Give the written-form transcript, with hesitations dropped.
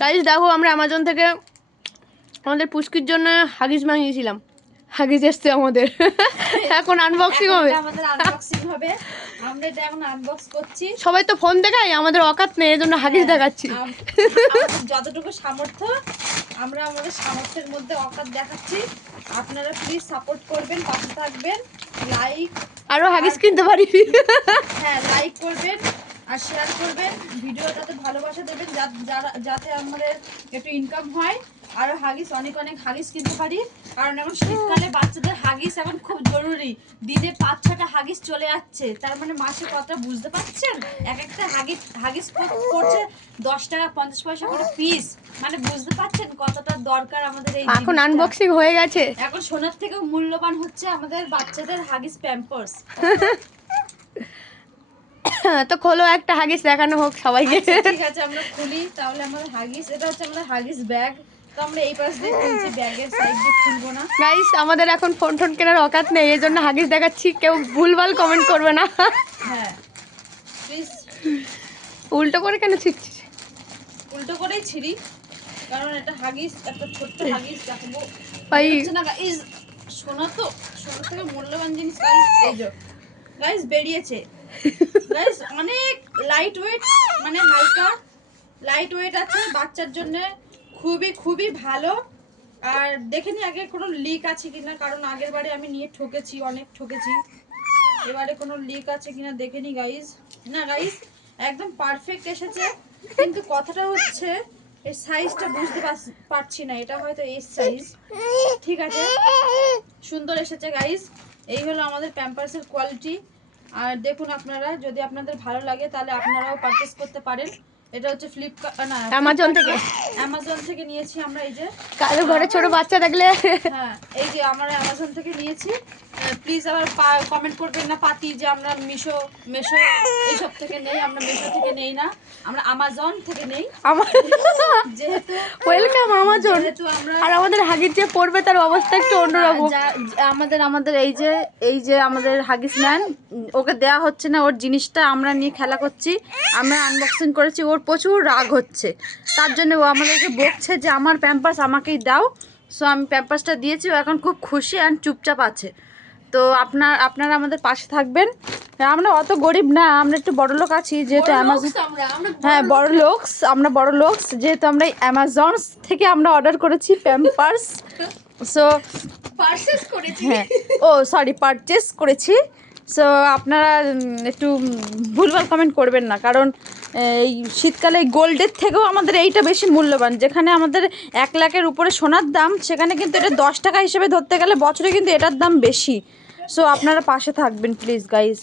Guys দেখো আমরা Amazon থেকে আমাদের পুষ্কির জন্য হাগিস মাঙিয়েছিলাম, হাগিস এসছে আমাদের। এখন আনবক্সিং হবে, আমাদের আনবক্সিং হবে। আমরা এটা এখন আনবক্স করছি। সবাই তো ফোন দেখাই, আমাদের অকাত নেই, এজন্য হাগিস দেখাচ্ছি। আমাদের যতটুকু সামর্থ্য, আমরা আমাদের সামর্থ্যের মধ্যে অকাত দেখাচ্ছি। আপনারা প্লিজ সাপোর্ট করবেন, পাশে থাকবেন, লাইক আরো হাগিস কিনতে পারি। হ্যাঁ লাইক করবেন আর শেয়ার করবেন, ভিডিওটাতে ভালোবাসা দেবেন যাতে আমাদের একটু ইনকাম হয়, আরো হাগিস অনেক অনেক হাগিস কিনতে পারি। কারণ এখন শীতকালে বাচ্চাদের হাগিস এখন খুব জরুরি। দিনে 5-6টা হাগিস চলে যাচ্ছে, তার মানে মাসে কতটা বুঝতে পারছেন? এক একটা হাগিস পড়ছে 10 টাকা 50 পয়সা করে পিস, মানে বুঝতে পারছেন কতটা দরকার আমাদের এই। এখন আনবক্সিং হয়ে গেছে। এখন সোনার থেকেও মূল্যবান হচ্ছে আমাদের বাচ্চাদের হাগিস প্যাম্পার্স। তো খোলো একটা হাগিস দেখানো হোক সবাইকে। ঠিক আছে আমরা খুলি তাহলে। আমাদের হাগিস, এটা হচ্ছে আমাদের হাগিস ব্যাগ। তো আমরা এই পাশ দিয়ে খুলছি, ব্যাগের সাইড দিয়ে খুলবো না। গাইস আমাদের এখন ফোন টোন কেনার অকাত নেই, এই জন্য হাগিস দেখাচ্ছি, কেউ ভুলভাল কমেন্ট করবে না। হ্যাঁ প্লিজ। উল্টো করে কেন ছিটছিস? উল্টো করেই ছিড়ি, কারণ এটা হাগিস, একটা ছোট্ট হাগিস দেখাবো। ভাই না গাইস, সোনা তো, সোনা থেকে মূল্যবান জিনিস গাইস। এই যে গাইস বেরিয়েছে গাইস, অনেক লাইট ওয়েট, মানে হালকা লাইট ওয়েট আছে বাচ্চার জন্য, খুবই খুবই ভালো। আর দেখে নি আগে কোনো লিক আছে কিনা, কারণ আগের বারে আমি নিয়ে ঠকেছি, অনেক ঠকেছি। এবারে কোনো লিক আছে কিনা দেখে নি গাইস। না গাইস একদম পারফেক্ট এসেছে, কিন্তু কথাটা হচ্ছে এর সাইজটা বুঝতে পারছি না, এটা হয়তো এস সাইজ। ঠিক আছে, সুন্দর এসেছে গাইস। এই হলো আমাদের প্যাম্পার্সের কোয়ালিটি। আর দেখুন আপনারা, যদি আপনাদের ভালো লাগে তাহলে আপনারাও পারচেজ করতে পারেন। এটা হচ্ছে ফ্লিপকার্ট না অ্যামাজন থেকে, অ্যামাজন থেকে নিয়েছি আমরা। এই যে কারো ঘরে ছোট বাচ্চা থাকলে, হ্যাঁ এই যে আমরা অ্যামাজন থেকে নিয়েছি। প্লিজ আবার কমেন্ট করবেন না পাতি যে আমরা মেশো এইসব থেকে নেই, আমরা মেশো থেকে নেই না, আমরা অ্যামাজন থেকে নেই। যেহেতু ওয়েলকাম অ্যামাজন। যেহেতু আমরা, আর আমাদের হাগিস যে পড়বে তার অবস্থা একটু অন্যরকম। আমাদের এই যে আমাদের হাগিস ম্যান, ওকে দেয়া হচ্ছে না ওর জিনিসটা, আমরা নিয়ে খেলা করছি, আমরা আনবক্সিং করেছি, ওর প্রচুর রাগ হচ্ছে, তার জন্য ও আমাদেরকে বকছে যে আমার প্যাম্পার্স আমাকেই দাও। সো আমি প্যাম্পার্সটা দিয়েছি, ও এখন খুব খুশি অ্যান্ড চুপচাপ আছে। তো আপনারা আমাদের পাশে থাকবেন। আমরা অত গরিব না, আমরা একটু বড় লোক আছি, যেহেতু অ্যামাজন, হ্যাঁ আমরা বড় লোকস, যেহেতু আমরা অ্যামাজন থেকে আমরা অর্ডার করেছি প্যাম্পার্স। সো হ্যাঁ, ও সরি পারচেস করেছি। সো আপনারা একটু ভুলভাল কমেন্ট করবেন না, কারণ এই শীতকালে গোল্ডের থেকেও আমাদের এইটা বেশি মূল্যবান। যেখানে আমাদের 1 লাখের উপরে সোনার দাম, সেখানে কিন্তু এটা 10 টাকা হিসেবে ধরতে গেলে বছরে কিন্তু এটার দাম বেশি। সো আপনারা পাশে থাকবেন প্লিজ গাইজ।